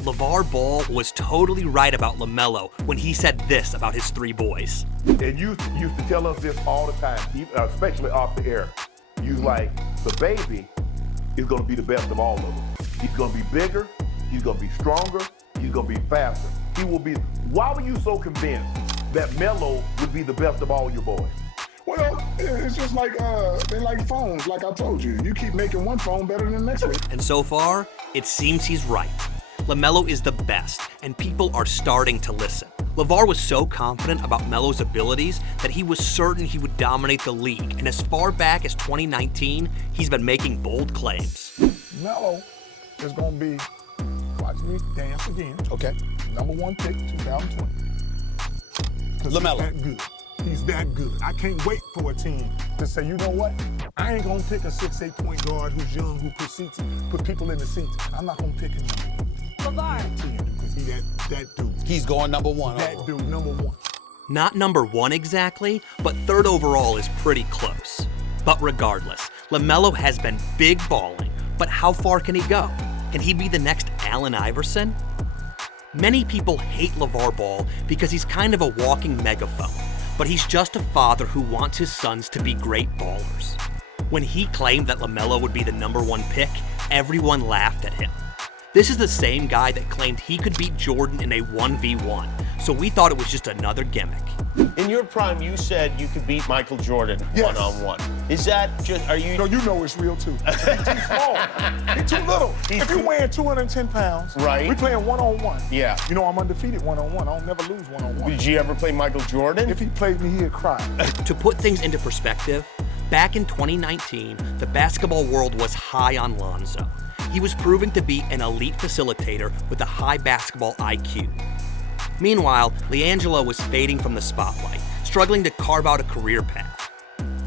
LaVar Ball was totally right about LaMelo when he said this about his three boys. And you used to tell us this all the time, especially off the air. You like, the baby is going to be the best of all of them. He's going to be bigger, he's going to be stronger, he's going to be faster. He will be. Why were you so convinced that Melo would be the best of all your boys? Well, it's just like they like phones. Like I told you, you keep making one phone better than the next one. And so far, it seems he's right. LaMelo is the best, and people are starting to listen. LaVar was so confident about Melo's abilities that he was certain he would dominate the league, and as far back as 2019, he's been making bold claims. Melo is going to be, watch me dance again. Okay. #1 pick 2020. LaMelo. He's that good. He's that good. I can't wait for a team to say, you know what? I ain't gonna pick a 6'8" point guard who's young, who put people in the seats. I'm not gonna pick him. Lavar. Because he that dude. He's going #1. That dude, #1. Not #1 exactly, but third overall is pretty close. But regardless, LaMelo has been big balling, but how far can he go? Can he be the next Allen Iverson? Many people hate LaVar Ball because he's kind of a walking megaphone, but he's just a father who wants his sons to be great ballers. When he claimed that LaMelo would be the #1 pick, everyone laughed at him. This is the same guy that claimed he could beat Jordan in a 1v1, so we thought it was just another gimmick. In your prime, you said you could beat Michael Jordan one-on-one. Is that just, are you... No, you know it's real too. He's too small. He's too little. If you're weighing 210 pounds, right, we playing one-on-one. Yeah. You know I'm undefeated one-on-one. I don't never lose one-on-one. Did you ever play Michael Jordan? If he played me, he'd cry. To put things into perspective, back in 2019, the basketball world was high on Lonzo. He was proving to be an elite facilitator with a high basketball IQ. Meanwhile, LiAngelo was fading from the spotlight, struggling to carve out a career path.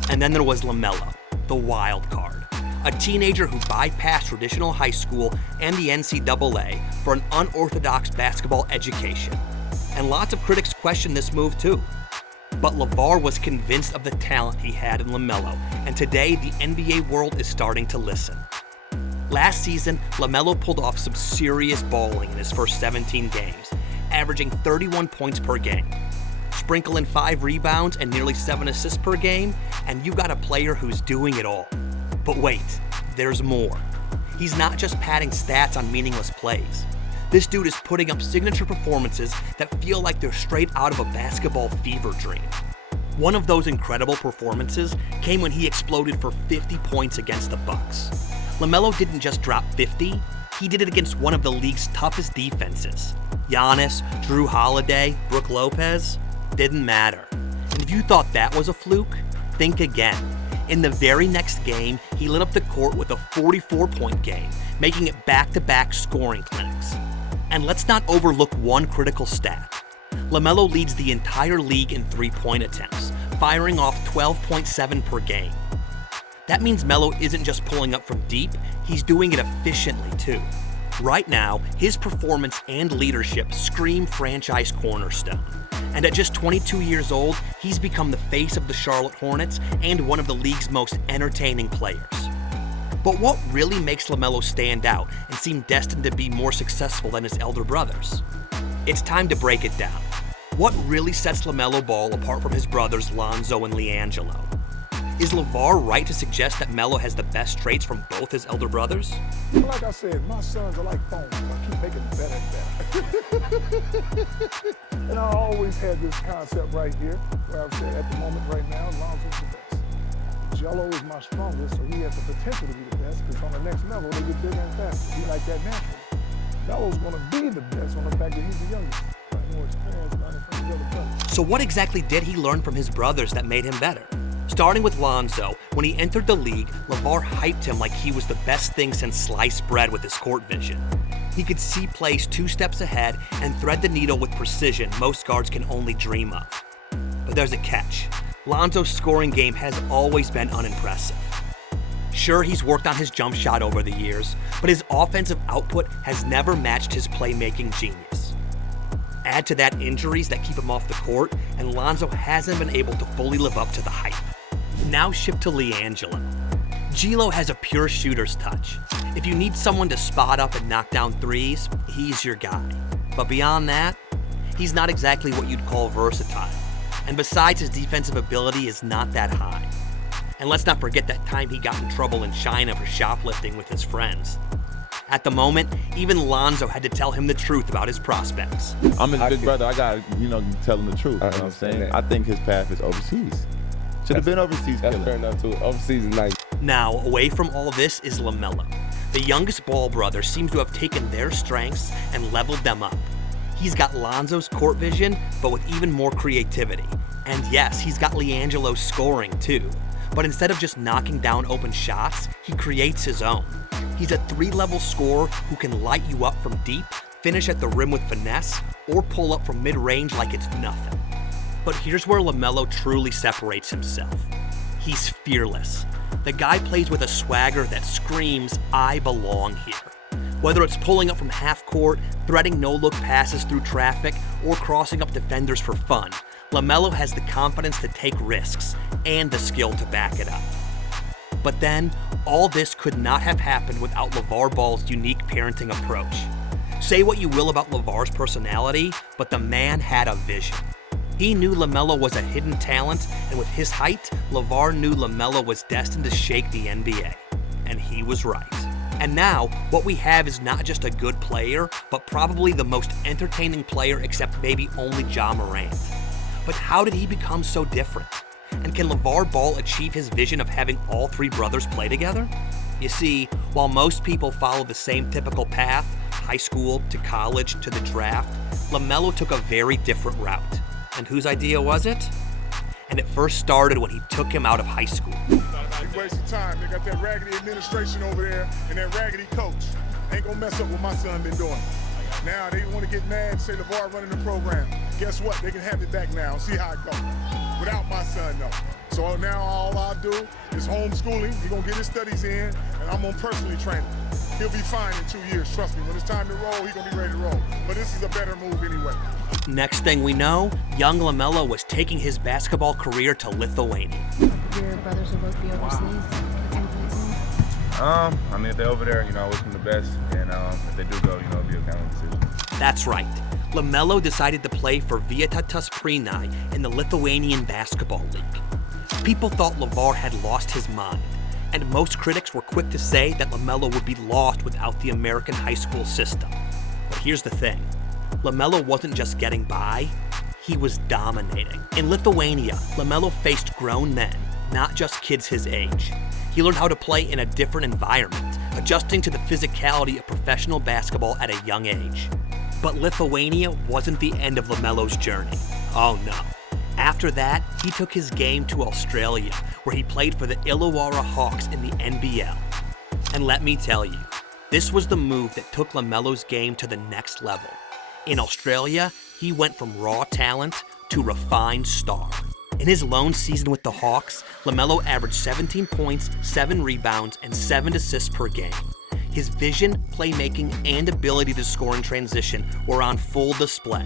And then there was LaMelo, the wild card, a teenager who bypassed traditional high school and the NCAA for an unorthodox basketball education. And lots of critics questioned this move too. But LaVar was convinced of the talent he had in LaMelo, and today the NBA world is starting to listen. Last season, LaMelo pulled off some serious balling in his first 17 games, averaging 31 points per game. Sprinkle in 5 rebounds and nearly 7 assists per game, and you got a player who's doing it all. But wait, there's more. He's not just padding stats on meaningless plays. This dude is putting up signature performances that feel like they're straight out of a basketball fever dream. One of those incredible performances came when he exploded for 50 points against the Bucks. LaMelo didn't just drop 50, he did it against one of the league's toughest defenses. Giannis, Drew Holiday, Brook Lopez, didn't matter. And if you thought that was a fluke, think again. In the very next game, he lit up the court with a 44-point game, making it back-to-back scoring clinics. And let's not overlook one critical stat. LaMelo leads the entire league in three-point attempts, firing off 12.7 per game. That means Melo isn't just pulling up from deep, he's doing it efficiently too. Right now, his performance and leadership scream franchise cornerstone. And at just 22 years old, he's become the face of the Charlotte Hornets and one of the league's most entertaining players. But what really makes LaMelo stand out and seem destined to be more successful than his elder brothers? It's time to break it down. What really sets LaMelo Ball apart from his brothers Lonzo and LiAngelo? Is LaVar right to suggest that Melo has the best traits from both his elder brothers? Like I said, my sons are like phones. I keep making them better and better. And I always had this concept right here, where I've said at the moment right now, Lonzo's the best. Jello is my strongest, so he has the potential to be the best, because on the next level, they get bigger and faster. He like that naturally. Melo's going to be the best on the fact that he's the youngest. More experience learning from his other brothers. So what exactly did he learn from his brothers that made him better? Starting with Lonzo, when he entered the league, LaVar hyped him like he was the best thing since sliced bread with his court vision. He could see plays 2 steps ahead and thread the needle with precision most guards can only dream of. But there's a catch. Lonzo's scoring game has always been unimpressive. Sure, he's worked on his jump shot over the years, but his offensive output has never matched his playmaking genius. Add to that injuries that keep him off the court, and Lonzo hasn't been able to fully live up to the hype. Now shift to LiAngelo. Gilo has a pure shooter's touch. If you need someone to spot up and knock down threes, he's your guy. But beyond that, he's not exactly what you'd call versatile. And besides, his defensive ability is not that high. And let's not forget that time he got in trouble in China for shoplifting with his friends. At the moment, even Lonzo had to tell him the truth about his prospects. I'm his big brother. I gotta, tell him the truth. You know what I'm saying? that. I think his path is overseas. Should have been overseas. That's killer. fair enough too. Overseas is nice. Now, away from all this is LaMelo. The youngest Ball brother seems to have taken their strengths and leveled them up. He's got Lonzo's court vision, but with even more creativity. And yes, he's got LiAngelo's scoring too. But instead of just knocking down open shots, he creates his own. He's a 3-level scorer who can light you up from deep, finish at the rim with finesse, or pull up from mid-range like it's nothing. But here's where LaMelo truly separates himself. He's fearless. The guy plays with a swagger that screams, "I belong here." Whether it's pulling up from half court, threading no-look passes through traffic, or crossing up defenders for fun, LaMelo has the confidence to take risks and the skill to back it up. But then, all this could not have happened without LaVar Ball's unique parenting approach. Say what you will about LaVar's personality, but the man had a vision. He knew LaMelo was a hidden talent, and with his height, LaVar knew LaMelo was destined to shake the NBA. And he was right. And now, what we have is not just a good player, but probably the most entertaining player except maybe only Ja Morant. But how did he become so different? And can LaVar Ball achieve his vision of having all 3 brothers play together? You see, while most people follow the same typical path, high school to college to the draft, LaMelo took a very different route. And whose idea was it? And it first started when he took him out of high school. You wasting time. They got that raggedy administration over there and that raggedy coach. Ain't gonna mess up what my son been doing. Now they want to get mad and say LaVar running the program. Guess what? They can have it back now and see how it goes. Without my son, though. So now all I do is homeschooling. He's gonna get his studies in, and I'm gonna personally train him. He'll be fine in 2 years, trust me. When it's time to roll, he's gonna be ready to roll. But this is a better move anyway. Next thing we know, young LaMelo was taking his basketball career to Lithuania. Your brothers will both be overseas. If they're over there, I wish them the best. And if they do go, it'll be a kind of decision. That's right. LaMelo decided to play for Vietas Prīnai in the Lithuanian Basketball League. People thought LaVar had lost his mind, and most critics were quick to say that LaMelo would be lost without the American high school system. But here's the thing. LaMelo wasn't just getting by, he was dominating. In Lithuania, LaMelo faced grown men, not just kids his age. He learned how to play in a different environment, adjusting to the physicality of professional basketball at a young age. But Lithuania wasn't the end of LaMelo's journey. Oh no. After that, he took his game to Australia, where he played for the Illawarra Hawks in the NBL. And let me tell you, this was the move that took LaMelo's game to the next level. In Australia, he went from raw talent to refined star. In his lone season with the Hawks, LaMelo averaged 17 points, 7 rebounds, and 7 assists per game. His vision, playmaking, and ability to score in transition were on full display.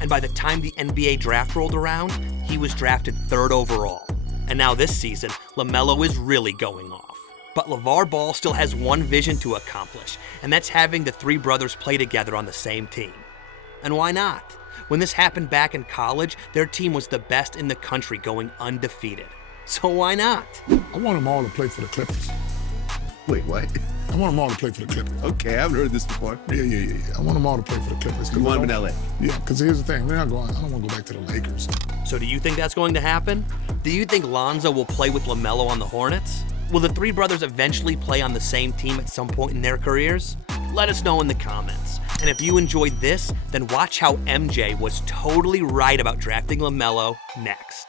And by the time the NBA draft rolled around, he was drafted 3rd overall. And now this season, LaMelo is really going off. But LaVar Ball still has one vision to accomplish, and that's having the 3 brothers play together on the same team. And why not? When this happened back in college, their team was the best in the country, going undefeated. So why not? I want them all to play for the Clippers. Wait, what? I want them all to play for the Clippers. Okay, I haven't heard this before. Yeah. I want them all to play for the Clippers. You want them in LA? Yeah, because here's the thing. We're not going. I don't want to go back to the Lakers. So do you think that's going to happen? Do you think Lonzo will play with LaMelo on the Hornets? Will the 3 brothers eventually play on the same team at some point in their careers? Let us know in the comments. And if you enjoyed this, then watch how MJ was totally right about drafting LaMelo next.